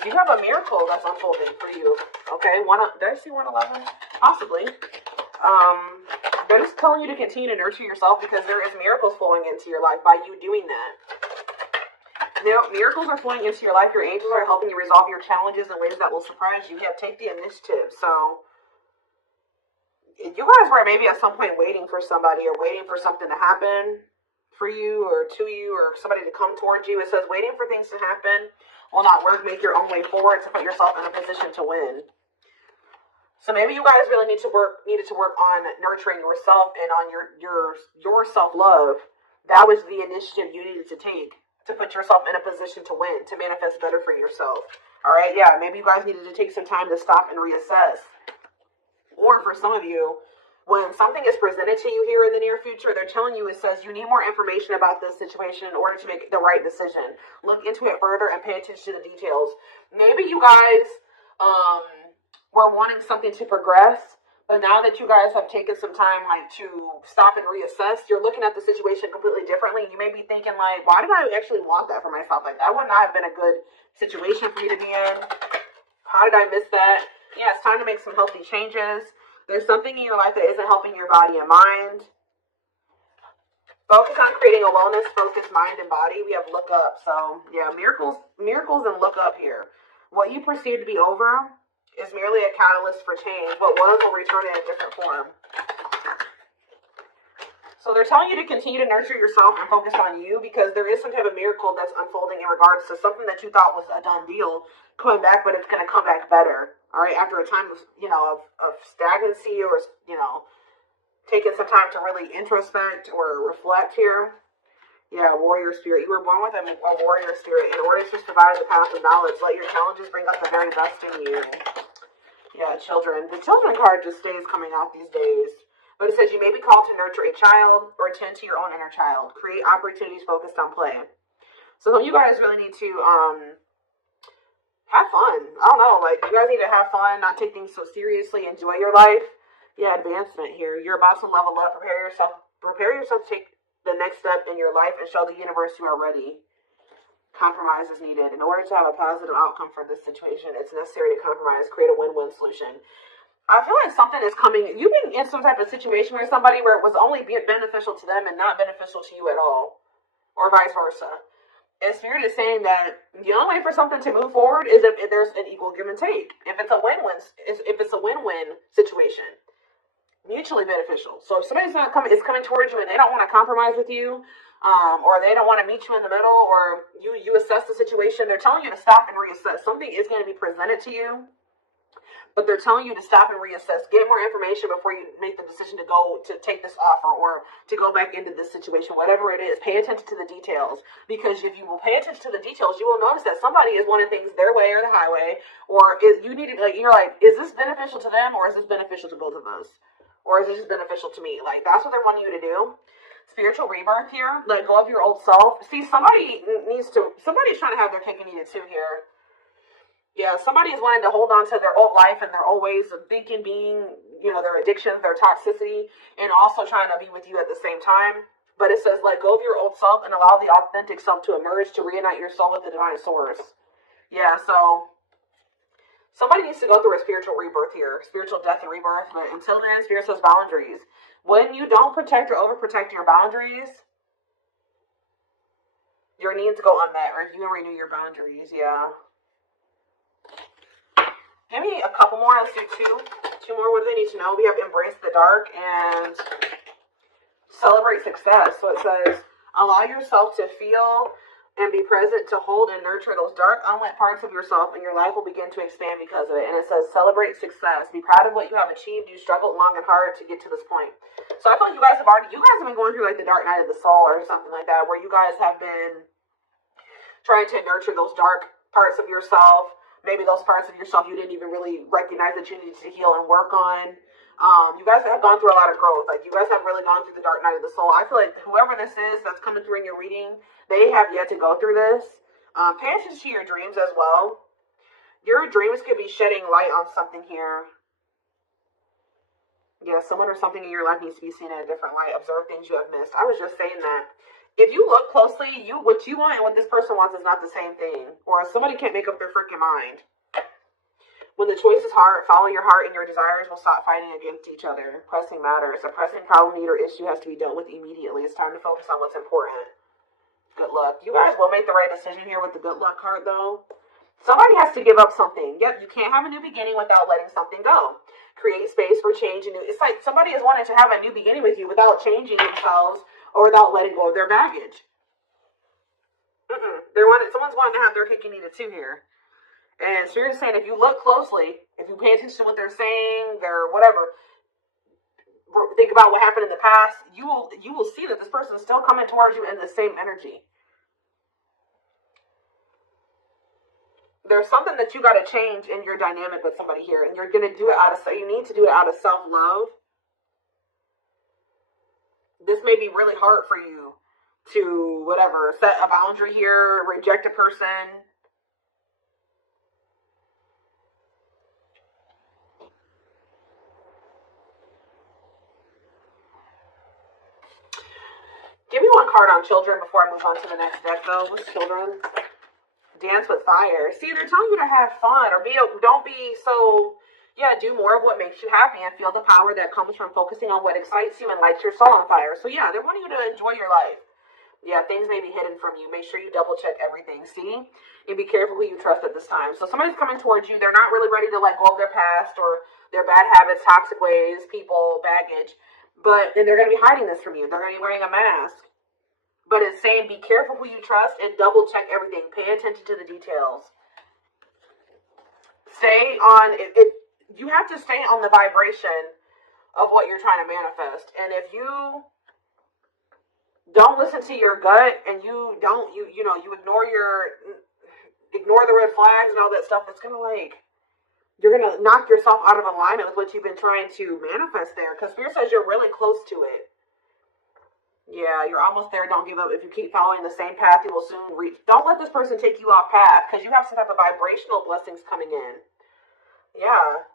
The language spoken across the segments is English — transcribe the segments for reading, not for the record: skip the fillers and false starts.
because you have a miracle that's unfolding for you. Okay, did I see 111? Possibly. They're just telling you to continue to nurture yourself because there is miracles flowing into your life by you doing that. Now, miracles are flowing into your life. Your angels are helping you resolve your challenges in ways that will surprise you. Take the initiative. So, you guys were maybe at some point waiting for somebody or waiting for something to happen for you or to you or somebody to come towards you. It says waiting for things to happen will not work. Make your own way forward to put yourself in a position to win. So maybe you guys really needed to work on nurturing yourself and on your self-love. That was the initiative you needed to take to put yourself in a position to win, to manifest better for yourself. All right, yeah, maybe you guys needed to take some time to stop and reassess. Or for some of you, when something is presented to you here in the near future, they're telling you, it says you need more information about this situation in order to make the right decision. Look into it further and pay attention to the details. Maybe you guys were wanting something to progress, but now that you guys have taken some time to stop and reassess, you're looking at the situation completely differently. You may be thinking why did I actually want that for myself? That would not have been a good situation for me to be in. How did I miss that? Yeah, it's time to make some healthy changes. There's something in your life that isn't helping your body and mind. Focus on creating a wellness-focused mind and body. We have look up. So, yeah, miracles and look up here. What you perceive to be over is merely a catalyst for change. What was will return in a different form. So they're telling you to continue to nurture yourself and focus on you because there is some type of miracle that's unfolding in regards to something that you thought was a done deal coming back, but it's going to come back better. All right, after a time of stagnancy or taking some time to really introspect or reflect here. Yeah, warrior spirit. You were born with a warrior spirit. In order to survive the path of knowledge, let your challenges bring out the very best in you. Yeah, children. The children card just stays coming out these days. But it says you may be called to nurture a child or attend to your own inner child. Create opportunities focused on play. So you guys really need to have fun. I don't know, you guys need to have fun, not take things so seriously, enjoy your life. Yeah, advancement here. You're about to level up. Prepare yourself to take the next step in your life and show the universe you are ready. Compromise is needed. In order to have a positive outcome for this situation, it's necessary to compromise, create a win-win solution. I feel like something is coming. You've been in some type of situation where it was only beneficial to them and not beneficial to you at all, or vice versa. And Spirit is saying that the only way for something to move forward is if there's an equal give and take. If it's a win-win situation, mutually beneficial. So if somebody's is coming towards you and they don't want to compromise with you, or they don't want to meet you in the middle, or you assess the situation, they're telling you to stop and reassess. Something is going to be presented to you, but they're telling you to stop and reassess. Get more information before you make the decision to take this offer or to go back into this situation. Whatever it is, pay attention to the details. Because if you will pay attention to the details, you will notice that somebody is wanting things their way or the highway. Or is this beneficial to them or is this beneficial to both of us? Or is this just beneficial to me? That's what they're wanting you to do. Spiritual rebirth here. Let go of your old self. See, somebody's trying to have their cake and eat it too here. Yeah, somebody is wanting to hold on to their old life and their old ways of thinking, being, their addictions, their toxicity, and also trying to be with you at the same time. But it says, let go of your old self and allow the authentic self to emerge to reunite your soul with the divine source. Yeah, so somebody needs to go through a spiritual rebirth here, spiritual death and rebirth. But until then, Spirit says boundaries. When you don't protect or overprotect your boundaries, your needs go unmet. Review and renew your boundaries, yeah. Maybe a couple more. Let's do two more. What do they need to know? We have embrace the dark and celebrate success. So it says, allow yourself to feel and be present to hold and nurture those dark, unlit parts of yourself, and your life will begin to expand because of it. And it says, celebrate success. Be proud of what you have achieved. You struggled long and hard to get to this point. So I feel like you guys have been going through the dark night of the soul or something like that, where you guys have been trying to nurture those dark parts of yourself. Maybe those parts of yourself you didn't even really recognize that you needed to heal and work on. You guys have gone through a lot of growth. You guys have really gone through the dark night of the soul. I feel like whoever this is that's coming through in your reading, they have yet to go through this. Pay attention to your dreams as well. Your dreams could be shedding light on something here. Yeah, someone or something in your life needs to be seen in a different light. Observe things you have missed. I was just saying that. If you look closely, what you want and what this person wants is not the same thing. Or somebody can't make up their freaking mind. When the choice is hard, follow your heart and your desires will stop fighting against each other. Pressing matters. A pressing problem, need, or issue has to be dealt with immediately. It's time to focus on what's important. Good luck. You guys will make the right decision here with the good luck card, though. Somebody has to give up something. Yep, you can't have a new beginning without letting something go. Create space for change. It's like somebody is wanting to have a new beginning with you without changing themselves or without letting go of their baggage. Someone's wanting to have their cake and eat it too here. And so you're just saying, if you look closely, if you pay attention to what they're saying, their whatever, think about what happened in the past, you will see that this person is still coming towards you in the same energy. There's something that you got to change in your dynamic with somebody here, and you're going to do it you need to do it out of self-love. This may be really hard for you to, whatever, set a boundary here, reject a person. Give me one card on children before I move on to the next deck, though. What's children? Dance with fire. See, they're telling you to have fun or don't be so, do more of what makes you happy and feel the power that comes from focusing on what excites you and lights your soul on fire. So yeah, they're wanting you to enjoy your life. Yeah, things may be hidden from you. Make sure you double check everything. See? And be careful who you trust at this time. So somebody's coming towards you. They're not really ready to let go of their past or their bad habits, toxic ways, people, baggage. And they're going to be hiding this from you. They're going to be wearing a mask. But it's saying be careful who you trust and double check everything. Pay attention to the details. Stay on it. You have to stay on the vibration of what you're trying to manifest. And if you don't listen to your gut and you ignore the red flags and all that stuff, it's going to you're going to knock yourself out of alignment with what you've been trying to manifest there. Because Spirit says you're really close to it. Yeah, you're almost there. Don't give up. If you keep following the same path, you will soon reach. Don't let this person take you off path because you have some type of vibrational blessings coming in. Yeah.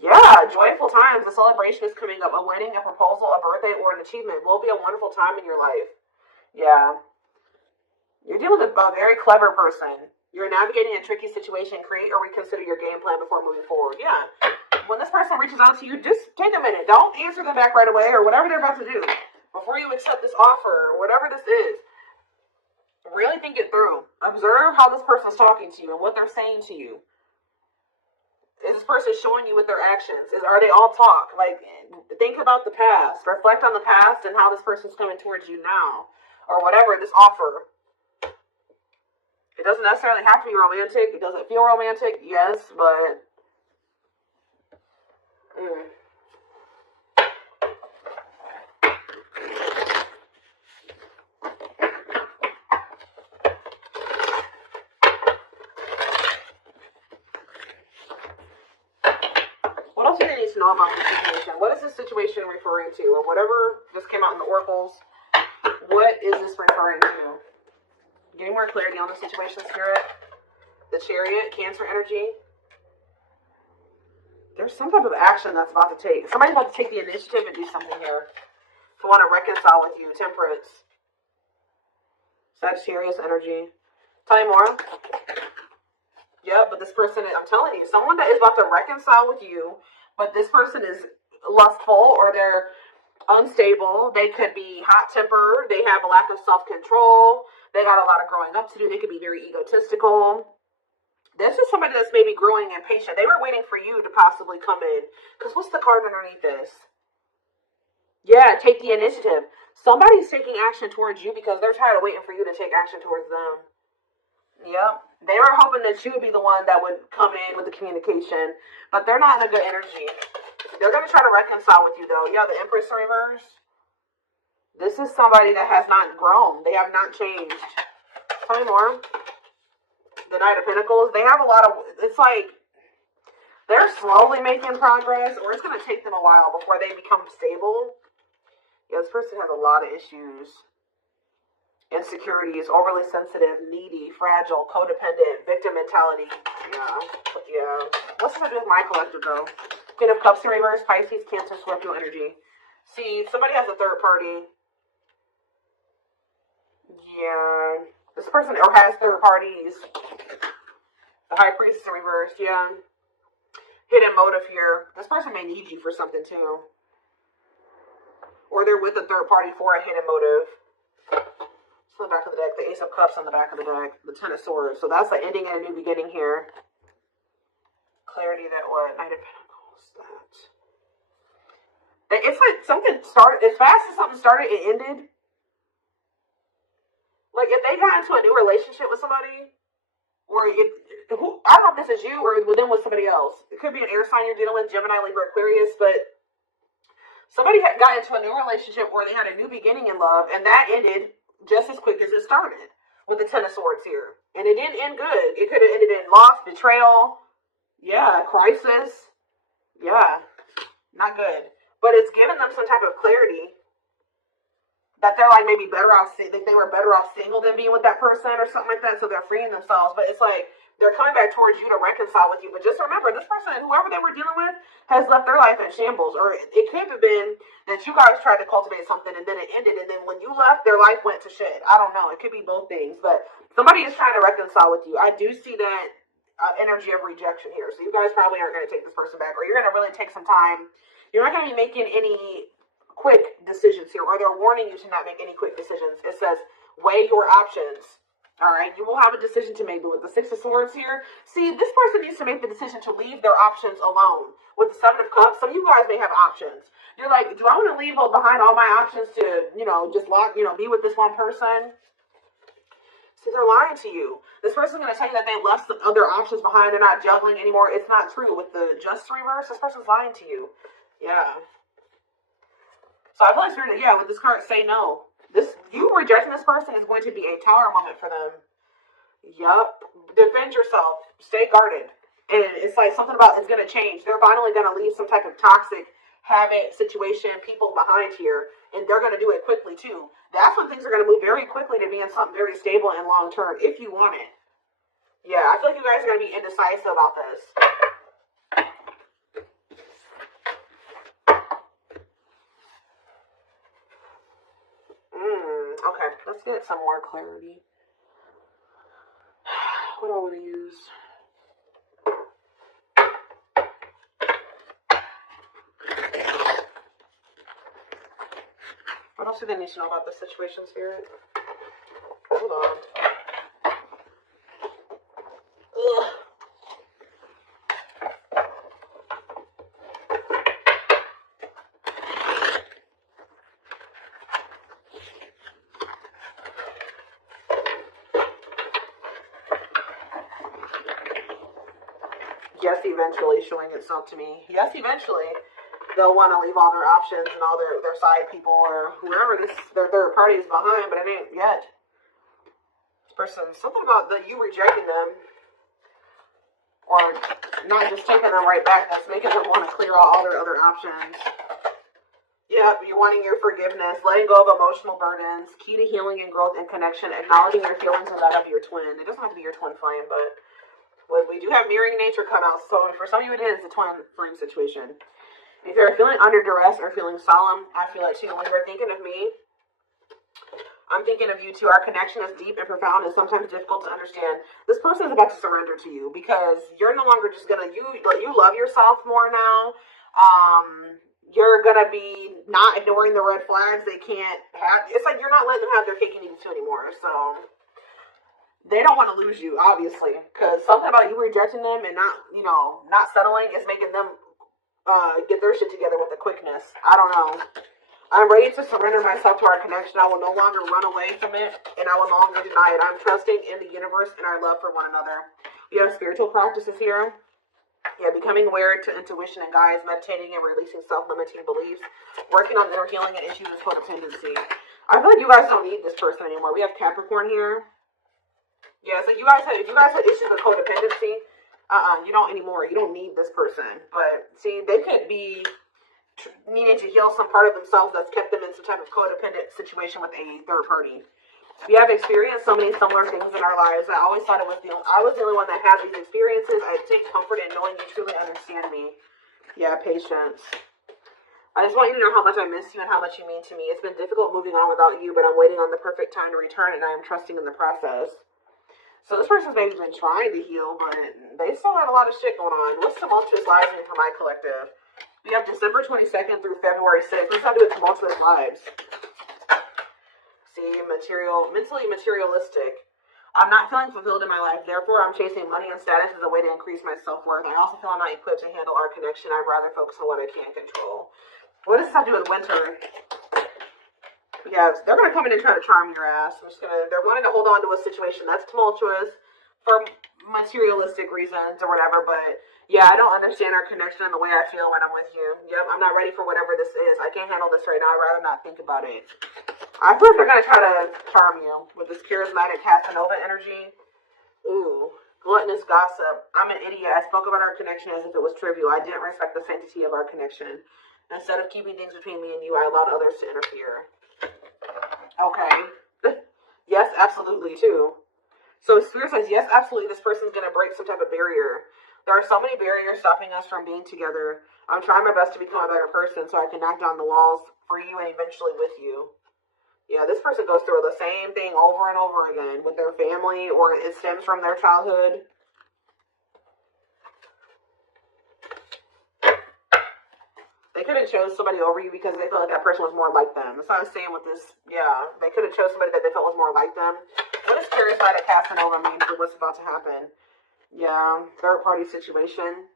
Yeah, joyful times. A celebration is coming up. A wedding, a proposal, a birthday, or an achievement will be a wonderful time in your life. Yeah. You're dealing with a very clever person. You're navigating a tricky situation. Create or reconsider your game plan before moving forward. Yeah. When this person reaches out to you, just take a minute. Don't answer them back right away or whatever they're about to do. Before you accept this offer or whatever this is, really think it through. Observe how this person's talking to you and what they're saying to you. Is this person showing you with their actions? Are they all talk? Think about the past. Reflect on the past and how this person's coming towards you now. Or whatever, this offer. It doesn't necessarily have to be romantic. It doesn't feel romantic, yes, but... What else do they need to know about this situation? What is this situation referring to? Or whatever just came out in the oracles, what is this referring to? Getting more clarity on the situation, Spirit. The Chariot, Cancer energy. There's some type of action that's about to take. Somebody's about to take the initiative and do something here. To want to reconcile with you. Temperance. Sagittarius energy. Tell me more. Yeah, but this person, I'm telling you, someone that is about to reconcile with you, but this person is lustful or they're unstable. They could be hot-tempered. They have a lack of self-control. They got a lot of growing up to do. They could be very egotistical. This is somebody that's maybe growing impatient. They were waiting for you to possibly come in. Because what's the card underneath this? Yeah, take the initiative. Somebody's taking action towards you because they're tired of waiting for you to take action towards them. Yep. They were hoping that you would be the one that would come in with the communication. But they're not in a good energy. They're going to try to reconcile with you, though. Yeah, the Empress in reverse. This is somebody that has not grown. They have not changed. Tell me more. The Knight of Pentacles. They have a lot of... It's like they're slowly making progress, or it's going to take them a while before they become stable. Yeah, this person has a lot of issues. Insecurities, overly sensitive, needy, fragile, codependent, victim mentality. Yeah. What's it to do with my collective, though? Queen of Cups in reverse, Pisces, Cancer, Scorpio energy. See, somebody has a third party. Yeah. This person or has third parties. The High Priestess in reverse, yeah. Hidden motive here. This person may need you for something too. Or they're with a third party for a hidden motive. It's on the back of the deck. The Ace of Cups on the back of the deck. The Ten of Swords. So that's the ending and a new beginning here. Clarity that what? Knight of Pentacles. That. It's like something started. As fast as something started, it ended. Like if they got into a new relationship with somebody, or I don't know if this is you or with them with somebody else. It could be an air sign you're dealing with, Gemini, Libra, Aquarius, but somebody got into a new relationship where they had a new beginning in love, and that ended just as quick as it started with the Ten of Swords here. And it didn't end good. It could have ended in loss, betrayal, yeah, crisis, yeah, not good. But it's given them some type of clarity that they're like maybe better off, that they were better off single than being with that person or something like that, so they're freeing themselves. But it's like they're coming back towards you to reconcile with you. But just remember, this person, whoever they were dealing with, has left their life in shambles. Or it could have been that you guys tried to cultivate something and then it ended, and then when you left, their life went to shit. I don't know. It could be both things. But somebody is trying to reconcile with you. I do see that energy of rejection here. So you guys probably aren't going to take this person back, or you're going to really take some time. You're not going to be making any quick decisions here, or they're warning you to not make any quick decisions. It says, weigh your options. All right, you will have a decision to make. But with the Six of Swords here, see, this person needs to make the decision to leave their options alone. With the Seven of Cups, some of you guys may have options. You're like, do I want to leave behind all my options to, just be with this one person? See, they're lying to you. This person's going to tell you that they left some other options behind. They're not juggling anymore. It's not true. With the Just reverse, this person's lying to you. Yeah. So I feel like Spirit, with this card, say no. You rejecting this person is going to be a tower moment for them. Yup. Defend yourself. Stay guarded. And it's like something about it's going to change. They're finally going to leave some type of toxic habit, situation, people behind here. And they're going to do it quickly too. That's when things are going to move very quickly to being something very stable and long term, if you want it. Yeah, I feel like you guys are going to be indecisive about this. Okay, let's get some more clarity. What do I want to use? What else do they need to know about this situation, Spirit? Hold on. Ugh. Yes, eventually showing itself to me. Yes, eventually. They'll want to leave all their options and all their side people or whoever their third party is behind, but it ain't yet. This person, something about you rejecting them or not just taking them right back, that's making them want to clear out all their other options. Yep, you're wanting your forgiveness, letting go of emotional burdens, key to healing and growth and connection, acknowledging your feelings and that of your twin. It doesn't have to be your twin flame, but we do have mirroring nature come out, so for some of you it is a twin flame situation. If you're feeling under duress or feeling solemn, I feel like too, when you're thinking of me, I'm thinking of you too. Our connection is deep and profound and sometimes difficult to understand. This person is about to surrender to you because you're no longer just gonna, you love yourself more now. You're gonna be not ignoring the red flags. They can't have, it's like you're not letting them have their cake and eat it too anymore. So they don't want to lose you, obviously, because something about you rejecting them and not settling is making them get their shit together with a quickness. I don't know. I'm ready to surrender myself to our connection. I will no longer run away from it, and I will no longer deny it. I'm trusting in the universe and our love for one another. We have spiritual practices here. Yeah, becoming aware to intuition and guides, meditating and releasing self-limiting beliefs, working on inner healing and issues of codependency. I feel like you guys don't need this person anymore. We have Capricorn here. Yeah, so if you guys had issues with codependency, you don't anymore. You don't need this person. But see, they could be needing to heal some part of themselves that's kept them in some type of codependent situation with a third party. We have experienced so many similar things in our lives. I always thought I was the only one that had these experiences. I take comfort in knowing you truly understand me. Yeah, patience. I just want you to know how much I miss you and how much you mean to me. It's been difficult moving on without you, but I'm waiting on the perfect time to return, and I am trusting in the process. So this person's maybe been trying to heal, but they still have a lot of shit going on. What's tumultuous lives mean for my collective? We have December 22nd through February 6th. What's that do with tumultuous lives? See, mentally materialistic. I'm not feeling fulfilled in my life, therefore I'm chasing money and status as a way to increase my self-worth. I also feel I'm not equipped to handle our connection. I'd rather focus on what I can't control. What does this have to do with winter? Yes, they're going to come in and try to charm your ass. They're wanting to hold on to a situation that's tumultuous for materialistic reasons or whatever, but yeah, I don't understand our connection and the way I feel when I'm with you. Yep, I'm not ready for whatever this is. I can't handle this right now. I'd rather not think about it. I feel like they're going to try to charm you with this charismatic Casanova energy. Ooh, gluttonous gossip. I'm an idiot. I spoke about our connection as if it was trivial. I didn't respect the sanctity of our connection. Instead of keeping things between me and you, I allowed others to interfere. Okay. Yes, absolutely, too. So Spirit says, yes, absolutely, this person's going to break some type of barrier. There are so many barriers stopping us from being together. I'm trying my best to become a better person so I can knock down the walls for you and eventually with you. Yeah, this person goes through the same thing over and over again with their family, or it stems from their childhood. They could have chose somebody over you because they felt like that person was more like them. That's what I was saying with this. Yeah, they could have chose somebody that they felt was more like them. What does charismatic Casanova mean for what's about to happen? Yeah, third party situation.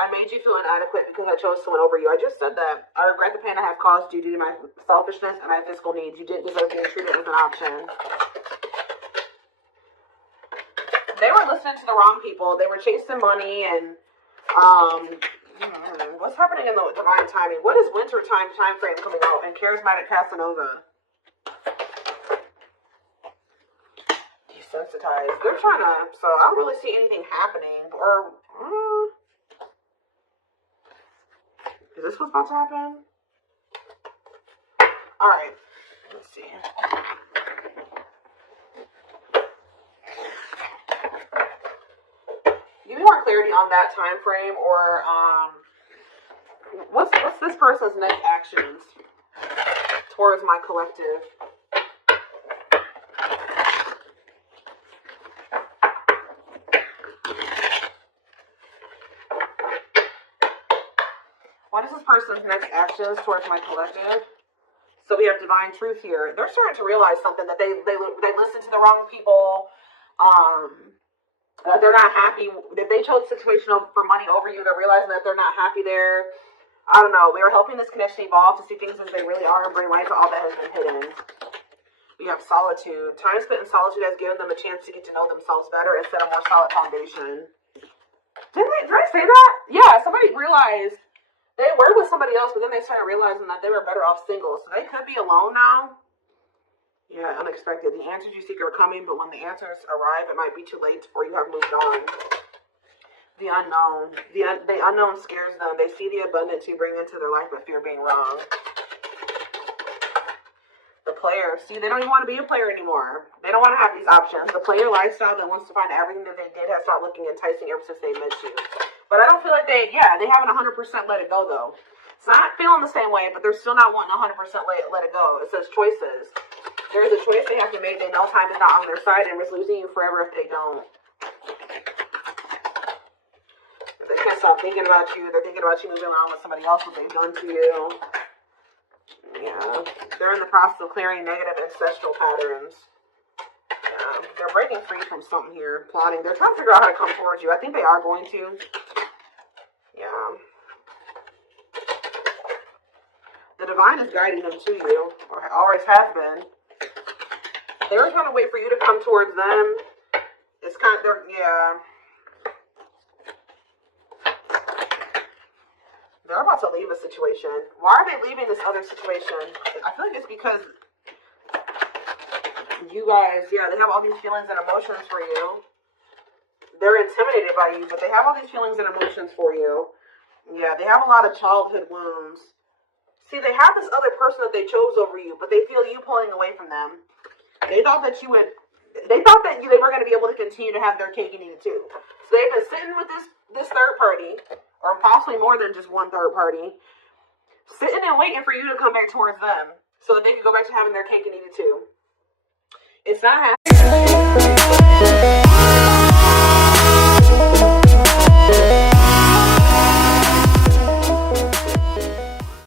I made you feel inadequate because I chose someone over you. I just said that. I regret the pain I have caused you due to my selfishness and my physical needs. You didn't deserve being treated as an option. They were listening to the wrong people. They were chasing money and, what's happening in the divine timing? What is winter time frame coming out in charismatic Casanova? Desensitized. They're trying to, so I don't really see anything happening. Or, is this what's about to happen? Alright. Let's see. Give me more clarity on that time frame, or what's this person's next actions towards my collective? What is this person's next actions towards my collective? So we have divine truth here. They're starting to realize something, that they listen to the wrong people. They're not happy. If they chose the situation for money over you, they're realizing that they're not happy there. I don't know. We are helping this connection evolve to see things as they really are and bring light to all that has been hidden. We have solitude. Time spent in solitude has given them a chance to get to know themselves better and set a more solid foundation. Did I say that? Yeah, somebody realized they were with somebody else, but then they started realizing that they were better off single. So they could be alone now. Yeah, unexpected. The answers you seek are coming, but when the answers arrive, it might be too late or you have moved on. The unknown. The unknown scares them. They see the abundance you bring into their life, but fear being wrong. The player. See, they don't even want to be a player anymore. They don't want to have these options. The player lifestyle that wants to find everything that they did has stopped looking enticing ever since they met you. But I don't feel like they haven't 100% let it go, though. It's not feeling the same way, but they're still not wanting 100% let it go. It says choices. There's a choice they have to make. They know time is not on their side and risk losing you forever if they don't. They can't stop thinking about you. They're thinking about you moving on with somebody else, what they've done to you. Yeah. They're in the process of clearing negative ancestral patterns. Yeah. They're breaking free from something here. Plotting. They're trying to figure out how to come towards you. I think they are going to. Yeah. The divine is guiding them to you, or always has been. They were trying to wait for you to come towards them. It's kind of, yeah. They're about to leave a situation. Why are they leaving this other situation? I feel like it's because you guys, yeah, they have all these feelings and emotions for you. They're intimidated by you, but they have all these feelings and emotions for you. Yeah, they have a lot of childhood wounds. See, they have this other person that they chose over you, but they feel you pulling away from them. They thought that they were going to be able to continue to have their cake and eat it too. So they've been sitting with this third party, or possibly more than just one third party, Sitting and waiting for you to come back towards them so that they can go back to having their cake and eat it too. It's not